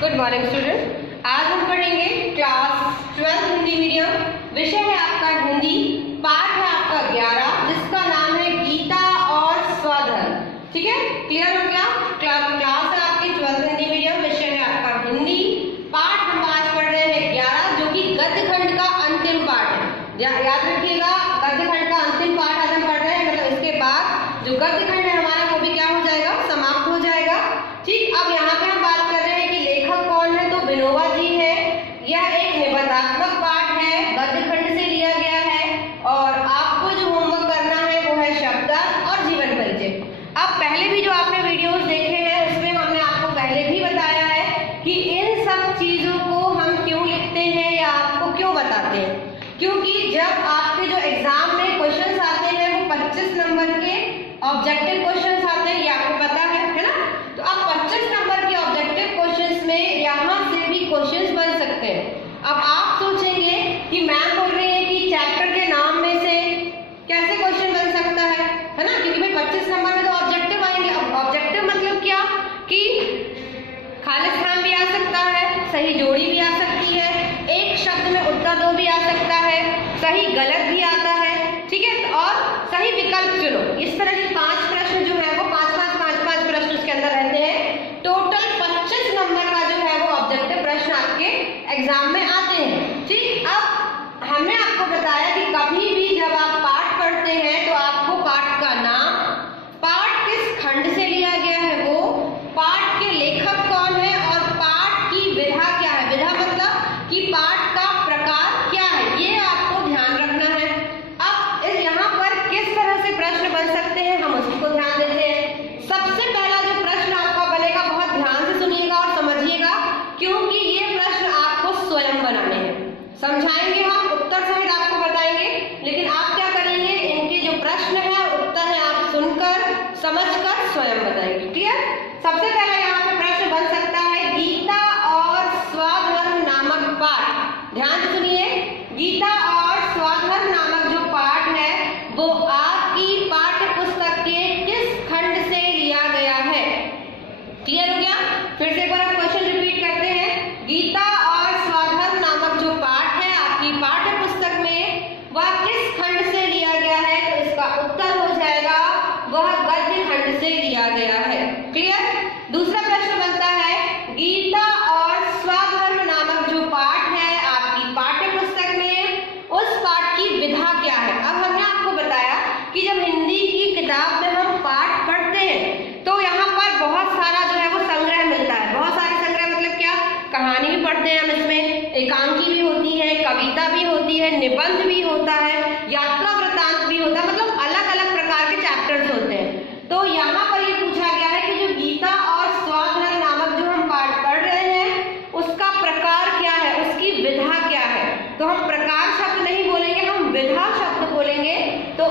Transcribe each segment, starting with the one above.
Good morning student. आज हम पढ़ेंगे क्लास 12 हिंदी मीडियम। विषय है आपका हिंदी, पाठ है आपका 11 जिसका नाम है गीता और स्वधर्म। ठीक है, क्लियर हो गया? क्लास है आपकी 12 हिंदी मीडियम, विषय है आपका हिंदी, पाठ हम आज पढ़ रहे हैं 11 जो कि गद्य खंड का अंतिम पाठ है। याद रखिएगा, गद्य खंड का अंतिम पाठ आज हम पढ़ रहे हैं, मतलब इसके बाद जो गद्य खंड है हमारा वो भी क्या हो जाएगा, समाप्त हो जाएगा। ठीक, अब यहाँ पे हम बात कर रहे हैं कि लेखक कौन है, तो विनोबा जी है। यह एक निबंधात्मक पाठ है, गद्य खंड से लिया गया है और आपको जो होमवर्क करना है वो है शब्दार्थ और जीवन परिचय। अब पहले भी जो आपने वीडियोस देखे हैं उसमें हमने आपको पहले भी बताया है कि इन सब चीजों को हम क्यों लिखते हैं या आपको क्यों बताते हैं, क्योंकि जब आपके जो एग्जाम में क्वेश्चंस आते हैं वो 25 नंबर के ऑब्जेक्टिव क्वेश्चंस आते हैं, ये आपको पता है ना। तो अब 25 नंबर के ऑब्जेक्टिव क्वेश्चंस में यहाँ से भी क्वेश्चंस बन सकते हैं। अब आप सोचेंगे कि मैम बोल रही है कि चैप्टर के नाम में से कैसे क्वेश्चन बन सकता है ना, क्योंकि भाई 25 नंबर में तो ऑब्जेक्टिव आएंगे। अब ऑब्जेक्टिव मतलब क्या कि खाली स्थान भी आ सकता है, सही जोड़ी भी आ सकती है, एक शब्द में उत्तर दो भी आ सकता है, सही गलत भी आता है, ठीक है, और सही विकल्प चुनो। इस तरह के 5 प्रश्न जो है वो 5 प्रश्न उसके अंदर रहते हैं। टोटल 25 नंबर का जो है वो ऑब्जेक्टिव प्रश्न आपके एग्जाम में आते हैं। ठीक, अब हमने आपको बताया कि कभी भी जब आप पाठ पढ़ते हैं तो आपको पाठ का नाम, पाठ किस खंड से लिया गया है वो, पाठ के लेखक कौन है और पाठ की विधा क्या है। विधा मतलब कि पाठ का प्रकार क्या है, ये आपको ध्यान रखना है। अब यहाँ पर किस तरह से प्रश्न बन सकते हैं हम उसको ध्यान देते हैं। सबसे पहला जो प्रश्न आपका बनेगा, बहुत ध्यान से सुनिएगा और समझिएगा, क्योंकि ये प्रश्न आपको स्वयं बनाने हैं। समझाएंगे हम, उत्तर सहित आपको बताएंगे, लेकिन आप क्या करेंगे, इनके जो प्रश्न है उत्तर है आप सुनकर समझकर स्वयं बताएंगे। क्लियर? सबसे पहला यहाँ पे प्रश्न बन सकता है गीता और स्वधर्म नामक पाठ। ध्यान से सुनिए, गीता और स्वधर्म नामक जो पाठ है वो आपकी पाठ्य पुस्तक के किस खंड से लिया गया है। क्लियर हो गया? फिर से एक बार हम क्वेश्चन रिपीट करते हैं। गीता और स्वधर्म नामक जो पाठ है आपकी पाठ्य पुस्तक में वह किस खंड से लिया गया है, तो इसका उत्तर हो जाएगा वह गद्य खंड से लिया गया है। क्लियर? दूसरा प्रश्न बनता है गीता और स्वधर्म नामक जो पाठ है आपकी पाठ्य पुस्तक में उस पाठ की विधा क्या है। अब हमने आपको बताया कि जब हिंदी की किताब में हम पाठ पढ़ते हैं तो यहाँ पर बहुत सारा जो है वो संग्रह मिलता है। बहुत सारे संग्रह मतलब क्या, कहानी भी पढ़ते हैं हम, इसमें एकांकी भी होती है, कविता भी होती है, निबंध भी होता है, यात्रा वृत्तांत भी होता है, मतलब अलग अलग प्रकार के चैप्टर्स होते हैं। तो यहाँ पर ये पूछा गया है कि जो गीता और स्वधर्म नामक जो हम पाठ पढ़ रहे हैं उसका प्रकार क्या है, उसकी विधा क्या है। तो हम प्रकार शब्द नहीं बोलेंगे, हम विधा शब्द बोलेंगे। तो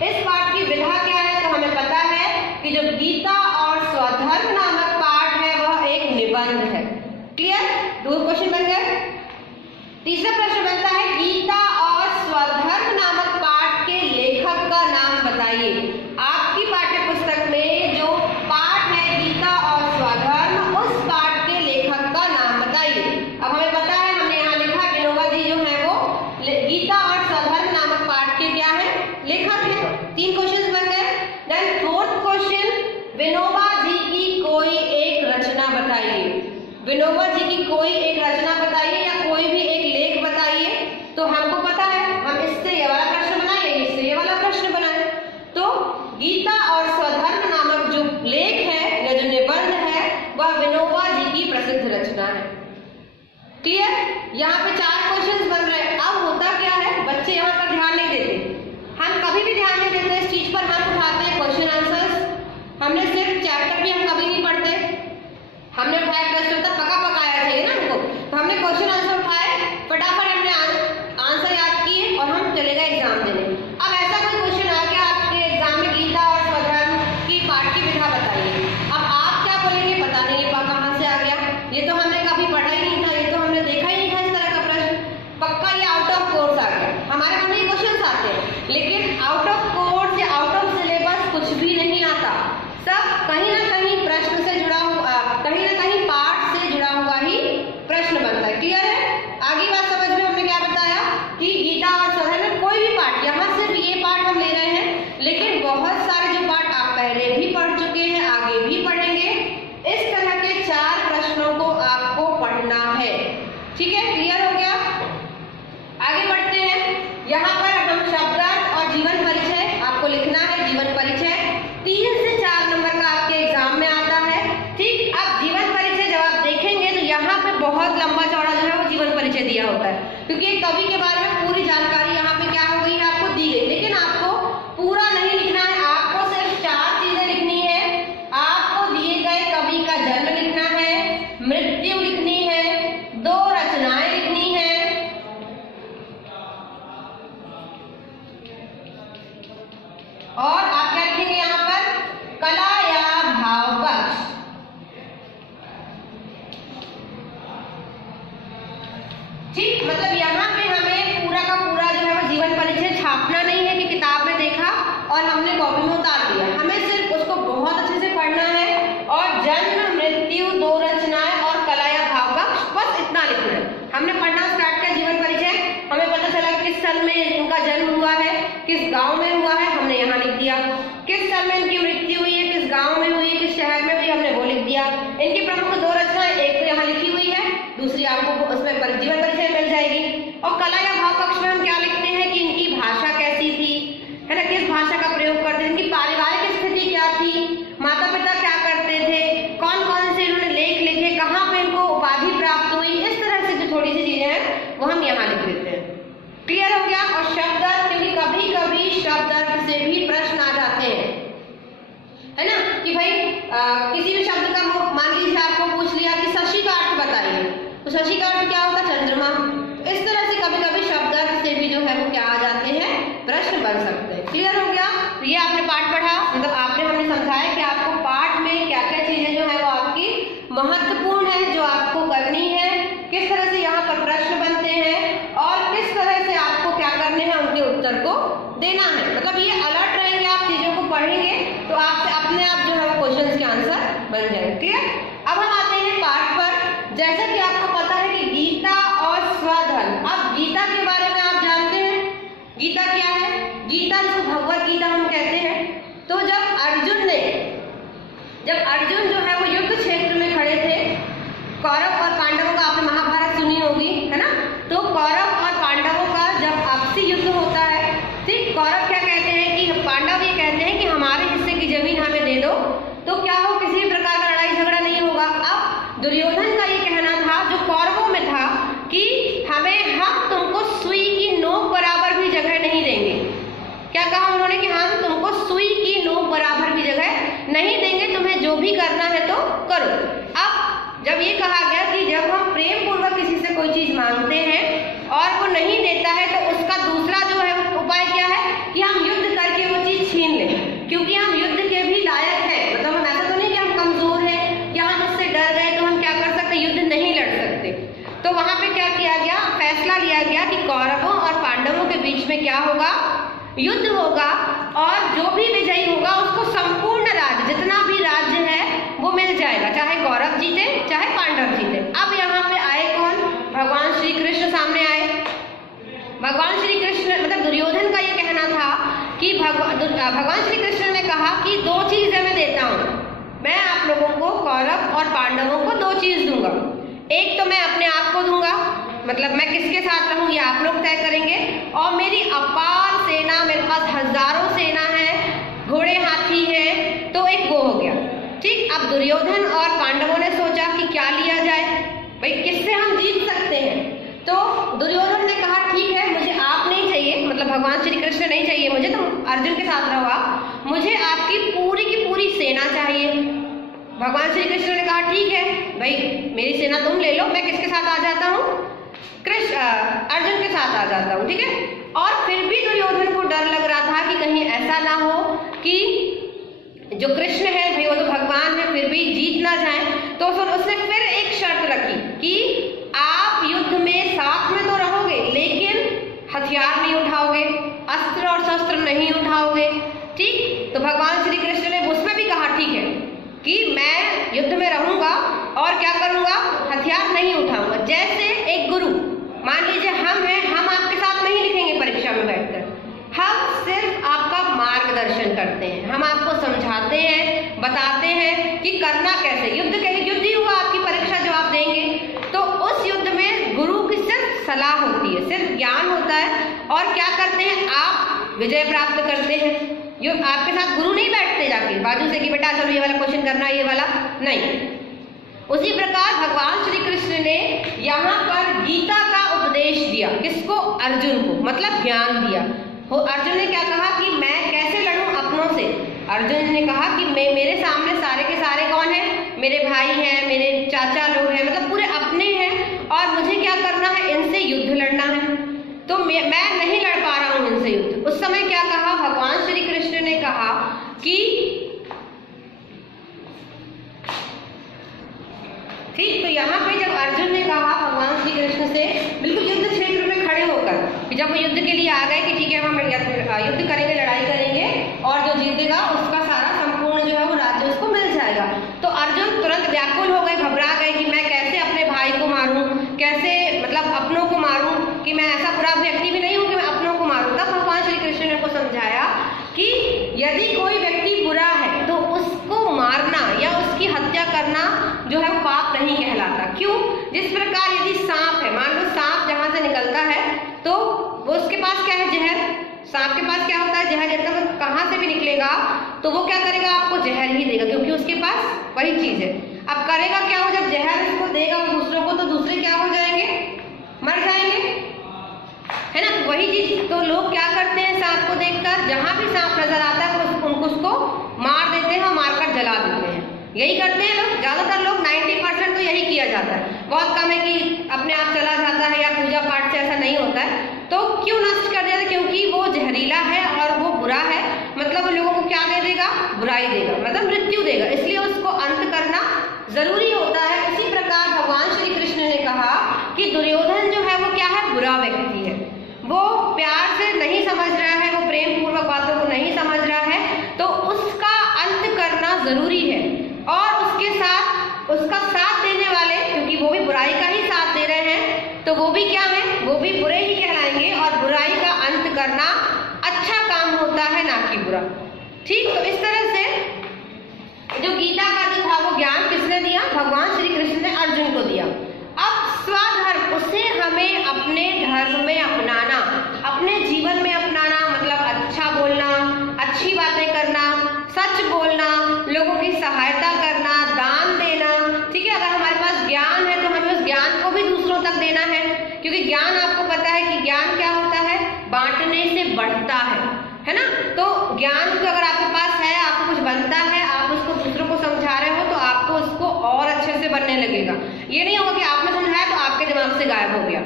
इस पाठ की विधा क्या है, तो हमें पता है कि जो गीता और स्वधर्म नामक पाठ है वह एक निबंध है। क्लियर? 2 क्वेश्चन बन गए। तीसरा प्रश्न बनता है गीता और स्वधर्म नामक पाठ के लेखक का नाम बताइए। आपकी पाठ्य पुस्तक में जो पाठ है गीता और स्वधर्म, उस पाठ के लेखक का नाम बताइए। अब हमें पता है, हमने यहाँ लिखा विनोबा जी जो है वो गीता और स्वधर्म नामक पाठ के क्या है, लेखक है। 3 क्वेश्चन बन गए। Then 4th question, Vinoba ji की कोई एक रचना बताइए। विनोबा जी की कोई एक रचना बताइए या कोई भी एक लेख बताइए। तो हमको पता है हम इससे ये वाला प्रश्न बनाए, इससे ये वाला प्रश्न बनाए। तो गीता और स्वधर्म नामक जो लेख है या जो निबंध है वह विनोबा जी की प्रसिद्ध रचना है। क्लियर? यहाँ पे 4 क्वेश्चन बन रहे हैं। अब होता क्या है, बच्चे यहाँ पर ध्यान नहीं देते, हम कभी भी ध्यान नहीं देते इस चीज पर। हम उठाते हैं क्वेश्चन आंसर्स, हमने सिर्फ चैप्टर भी हम कभी नहीं पढ़ते, हमने उठाया टेस्ट होता पका पकाया चाहिए ना हमको, तो हमने क्वेश्चन आंसर उठाए, फटाफट हमने आंसर याद किए और हम चले गए एग्जाम देने। अब ऐसा कोई क्वेश्चन आ गया आपके एग्जाम में, गीता और स्वधर्म की पाठ की विधा बताइए। अब आप क्या बोलेंगे, पता नहीं ये कहाँ से आ गया, ये तो हमने कभी पढ़ा ही नहीं था, ये तो हमने देखा ही नहीं था इस तरह का प्रश्न। पक्का होता है, क्योंकि कवि के बारे में पूरी जानकारी यहाँ पे क्या हो गई है, आपको दी गई। लेकिन आपको पूरा नहीं लिखना है, आपको सिर्फ 4 चीजें लिखनी है। आपको दिए गए कवि का जन्म लिखना है, मृत्यु लिखनी है, 2 रचनाएं लिखनी है, और आप क्या लिखेंगे यहाँ पर, कला या भाव पक्ष। ठीक, मतलब यहाँ पे हमें पूरा का पूरा जो है वो जीवन परिचय छापना नहीं है कि किताब में देखा और हमने कॉपी में उतार दिया। हमें सिर्फ उसको बहुत अच्छे से पढ़ना है और जन्म, मृत्यु, 2 रचनाएं और कला या भाव पक्ष, बस इतना लिखना है। हमने पढ़ना स्टार्ट किया जीवन परिचय, हमें पता चला किस साल में इनका जन्म हुआ है, किस गांव में हुआ है, हमने यहाँ लिख दिया। किस साल में इनकी मृत्यु हुई है, किस गांव में हुई है, किस शहर में हुई, हमने वो लिख दिया। इनकी प्रमुख 2 रचनाएं, एक तो यहाँ लिखी हुई है, दूसरी आपको उसमें जीवन परिचय मिल जाएगी। और कला या भाव पक्ष में हम क्या लिखते हैं कि इनकी भाषा कैसी थी, है ना, किस भाषा का प्रयोग करते थे, इनकी पारिवारिक स्थिति क्या थी, माता पिता क्या करते थे, कौन कौन से इन्होंने लेख लिखे, कहाँ पे इनको उपाधि प्राप्त हुई, इस तरह से जो थोड़ी सी चीजें हैं वो हम यहाँ लिख देते हैं। क्लियर हो गया। और शब्द अर्थ, क्योंकि कभी कभी शब्द अर्थ से भी प्रश्न आ जाते हैं, है ना, कि भाई किसी भी शब्द का मान लीजिए आपको पूछ लिया कि शशि का अर्थ बताइए, तो शशि का अर्थ क्या होगा, चंद्रमा। इस तरह से कभी कभी शब्द अर्थ से भी जो है वो क्या आ जाते हैं, प्रश्न बन सकते हैं। क्लियर हो गया। ये आपने पाठ पढ़ा, मतलब आपने हमने समझाया कि आपको पाठ में क्या क्या चीजें जो है वो आपकी महत्वपूर्ण है, जो आपको करनी है, किस तरह से यहाँ पर प्रश्न बनते हैं और किस तरह से आपको क्या करने हैं, उनके उत्तर को देना है। मतलब ये अलर्ट रहेंगे, आप चीजों को पढ़ेंगे तो आपसे अपने आप जो है वो क्वेश्चंस के आंसर बन जाएंगे। क्लियर। अब हम आते हैं पाठ पर। जैसा कि आपको पता है कि गीता और स्वधर्म, अब गीता के बारे में आप जानते हैं, गीता क्या है, गीता जिसको भगवत गीता हम कहते हैं। तो जब अर्जुन जो है वो युद्ध क्षेत्र में खड़े थे, कौरव और पांडवों का, आपने महाभारत सुनी होगी, है ना, तो कौरव और पांडवों का जब आपसी युद्ध होता है, ठीक, कौरव क्या कहते हैं कि पांडव ये कहते हैं कि हमारे हिस्से की जमीन हमें दे दो, तो क्या हो, किसी भी प्रकार का लड़ाई झगड़ा नहीं होगा। अब दुर्योधन का ये कहना था, जो कौरवों में था, कि हम तुमको सुई की नोक बराबर भी जगह नहीं देंगे। क्या कहा उन्होंने कि हम तुमको सुई की नोक बराबर भी जगह नहीं देंगे, तुम्हें जो भी करना है तो करो। अब जब ये कहा गया कि जब हम प्रेम पूर्वक किसी से कोई चीज मांगते हैं और वो नहीं देता है, तो उसका दूसरा जो है उपाय क्या है कि हम युद्ध करके वो चीज छीन लें, क्योंकि हम युद्ध के भी लायक हैं। मतलब हम ऐसा तो नहीं कि हम कमजोर हैं या हम उससे डर गए तो हम क्या कर सकते, युद्ध नहीं लड़ सकते। तो वहां पे क्या किया गया, फैसला लिया गया कि कौरवों और पांडवों के बीच में क्या होगा, युद्ध होगा, और जो भी विजयी होगा उसको संपूर्ण राज्य, जितना भी राज्य है वो मिल जाएगा, चाहे कौरव जीते चाहे पांडव जीते। अब यहाँ पे आए कौन, भगवान श्री कृष्ण सामने आए। भगवान श्री कृष्ण, मतलब दुर्योधन का ये कहना था कि भगवान श्री कृष्ण ने कहा कि 2 चीजें मैं देता हूँ, मैं आप लोगों को, कौरव और पांडवों को 2 चीज दूंगा। एक तो मैं अपने आप को दूंगा, मतलब मैं किसके साथ रहूं ये आप लोग तय करेंगे, और मेरी अपार सेना, मेरे पास हजारों सेना है, घोड़े हाथी है, तो एक वो हो गया। ठीक, अब दुर्योधन और पांडवों ने सोचा कि क्या लिया जाए, भाई किससे हम जीत सकते हैं। तो दुर्योधन ने कहा ठीक है, मुझे आप नहीं चाहिए, मतलब भगवान श्री कृष्ण नहीं चाहिए मुझे, तो अर्जुन के साथ रहो आप, मुझे आपकी पूरी की पूरी सेना चाहिए। भगवान श्री कृष्ण ने कहा ठीक है भाई, मेरी सेना तुम ले लो, मैं किसके साथ आ जाता हूँ, अर्जुन के साथ आ जाता हूँ, ठीक है। और फिर भी दुर्योधन को डर लग रहा था कि कहीं ऐसा ना हो कि जो कृष्ण है भाई वो तो भगवान है, फिर भी जीत ना जाए। तो फिर उसने फिर एक शर्त रखी कि आप युद्ध में साथ में तो रहोगे, लेकिन हथियार नहीं उठाओगे, अस्त्र और शस्त्र नहीं उठाओगे, ठीक। तो भगवान श्री कृष्ण ने उसमें भी कहा ठीक है कि मैं युद्ध में रहूंगा और क्या करूंगा, हथियार नहीं उठाऊंगा। जैसे एक गुरु, मान लीजिए हम हैं, हम आपके साथ नहीं लिखेंगे परीक्षा में बैठकर, हम सिर्फ आपका मार्गदर्शन करते हैं, हम आपको समझाते हैं, बताते हैं कि करना कैसे। युद्ध ही हुआ आपकी परीक्षा जो आप देंगे, तो उस युद्ध में गुरु की सिर्फ सलाह होती है, सिर्फ ज्ञान होता है, और क्या करते हैं, आप विजय प्राप्त करते हैं। आपके साथ गुरु नहीं बैठते जाके बाजू से कि बेटा चलो ये वाला क्वेश्चन करना है, ये वाला नहीं। उसी प्रकार भगवान श्री कृष्ण ने यहाँ पर गीता का उपदेश दिया, किसको? अर्जुन को, मतलब ज्ञान दिया। अर्जुन ने क्या कहा कि मैं कैसे लड़ूं अपनों से? अर्जुन ने कहा कि मेरे सामने सारे के सारे कौन है? मेरे भाई हैं, मेरे चाचा लोग हैं, मतलब पूरे अपने हैं, और मुझे क्या करना है? इनसे युद्ध लड़ना है। तो मैं नहीं लड़ पा रहा हूं इनसे युद्ध। उस समय क्या कहा? भगवान श्री कृष्ण ने कहा कि ठीक, तो यहाँ पे जब अर्जुन ने कहा भगवान श्री कृष्ण से बिल्कुल युद्ध क्षेत्र में खड़े होकर, जब वो युद्ध के लिए आ गए कि ठीक है हम युद्ध करेंगे, लड़ाई करेंगे, और जो जीतेगा उसका सारा संपूर्ण जो है वो राज्य उसको मिल जाएगा, तो अर्जुन तुरंत व्याकुल हो गए, घबरा गए कि मैं कैसे अपने भाई को मारूं, कैसे मतलब अपनों को मारूं, कि मैं ऐसा बुरा व्यक्ति भी नहीं हूं कि मैं अपनों को मारूं। तब भगवान श्री कृष्ण ने उनको समझाया कि यदि कोई व्यक्ति बुरा है तो उसको मारना या उसकी हत्या करना जो है वो पाप नहीं कहलाता। क्यों? जिस प्रकार यदि सांप है, मान लो सांप जहां से निकलता है तो वो उसके पास क्या है? जहर। सांप के पास क्या होता है? जहर। जब तक कहां से भी निकलेगा तो वो क्या करेगा? आपको जहर ही देगा, क्योंकि उसके पास वही चीज है। अब करेगा क्या? वो जब जहर उसको देगा दूसरों को, तो दूसरे क्या हो जाएंगे? मर जाएंगे, है ना? वही चीज तो लोग क्या करते हैं? सांप को देखकर जहां भी सांप नजर आता है तो उसको मार देते हैं और मारकर जला देते हैं। यही करते हैं लोग, ज्यादातर लोग 90% तो यही किया जाता है। बहुत कम है कि अपने आप चला जाता है या पूजा पाठ से ऐसा नहीं होता है। तो क्यों नष्ट कर दिया? क्योंकि वो जहरीला है और वो बुरा है, मतलब वो लोगों को क्या दे देगा? बुराई देगा, मतलब मृत्यु देगा, इसलिए उसको अंत करना जरूरी होता है। उसी प्रकार भगवान श्री कृष्ण ने कहा कि दुर्योधन जो है वो क्या है? बुरा व्यक्ति है, वो प्यार से नहीं समझ रहा है, वो प्रेम पूर्वक बातों को नहीं समझ रहा है, तो उसका अंत करना जरूरी है। और उसके साथ उसका साथ देने वाले, क्योंकि वो भी बुराई का ही साथ दे रहे हैं, तो वो भी क्या है? वो भी बुरे ही कहलाएंगे, और बुराई का अंत करना अच्छा काम होता है, ना कि बुरा। ठीक, तो इस तरह से जो गीता का जो था वो ज्ञान किसने दिया? भगवान श्री कृष्ण ने अर्जुन को दिया। अब स्वधर्म, उसे हमें अपने धर्म में अपनाना, अपने जीवन में अपनाना, मतलब अच्छा बोलना, अच्छी बातें करना, सच बोलना, लोगों की सहायता करना, दान देना। ठीक है, अगर हमारे पास ज्ञान है तो हमें उस ज्ञान को भी दूसरों तक देना है, क्योंकि ज्ञान आपको पता है कि ज्ञान क्या होता है? बांटने से बढ़ता है ना? तो ज्ञान को अगर आपके पास है, आपको कुछ बनता है, आप उसको दूसरों को समझा रहे हो, तो आपको उसको और अच्छे से बनने लगेगा। ये नहीं होगा कि आपने समझाया तो आपके दिमाग से गायब हो गया,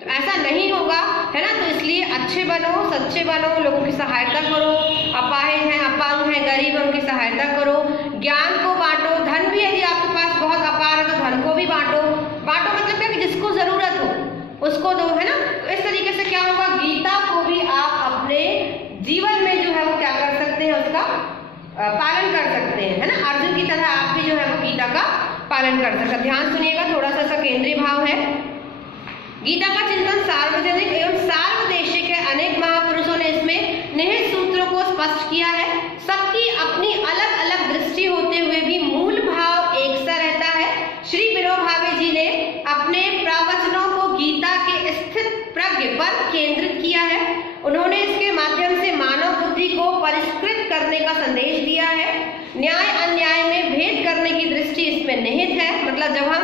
तो ऐसा नहीं होगा, है ना? तो इसलिए अच्छे बनो, सच्चे बनो, लोगों की सहायता करो, अपाहिज हैं, अपंग हैं, गरीब हैं, उनकी सहायता करो, ज्ञान को बांटो। धन भी यदि आपके पास बहुत अपार है तो धन को भी बांटो। बांटो मतलब क्या? कि जिसको जरूरत हो उसको दो, है ना? तो इस तरीके से क्या होगा? गीता को भी आप अपने जीवन में जो है वो क्या कर सकते हैं? उसका पालन कर सकते हैं, है ना? अर्जुन की तरह आप भी जो है वो गीता का पालन कर सकते हैं। ध्यान सुनिएगा, थोड़ा सा इसका केंद्रीय भाव है। गीता का चिंतन सार्वजनिक एवं सार्वदेशिक है। अनेक महापुरुषों ने इसमें निहित सूत्रों को स्पष्ट किया है। सबकी अपनी अलग अलग दृष्टि होते हुए भी मूल भाव एक सा रहता है। श्री विनोबा भावे जी ने अपने प्रवचनों को गीता के स्थित प्रज्ञ पर केंद्रित किया है। उन्होंने इसके माध्यम से मानव बुद्धि को परिष्कृत करने का संदेश दिया है। न्याय अन्याय में भेद करने की दृष्टि इसमें निहित है। मतलब जब हम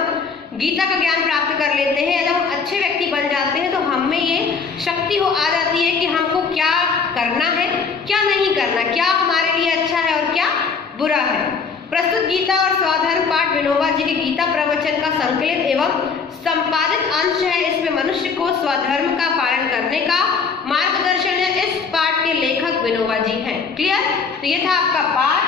गीता का ज्ञान प्राप्त कर लेते हैं, जब हम अच्छे व्यक्ति बन जाते हैं, तो हम में ये शक्ति आ जाती है कि हमको क्या करना है, क्या नहीं करना, क्या हमारे लिए अच्छा है और क्या बुरा है। प्रस्तुत गीता और स्वधर्म पाठ विनोबा जी के गीता प्रवचन का संकलित एवं संपादित अंश है। इसमें मनुष्य को स्वधर्म का पालन करने का मार्गदर्शन है। इस पाठ के लेखक विनोबा जी हैं। क्लियर? तो ये था आपका पाठ।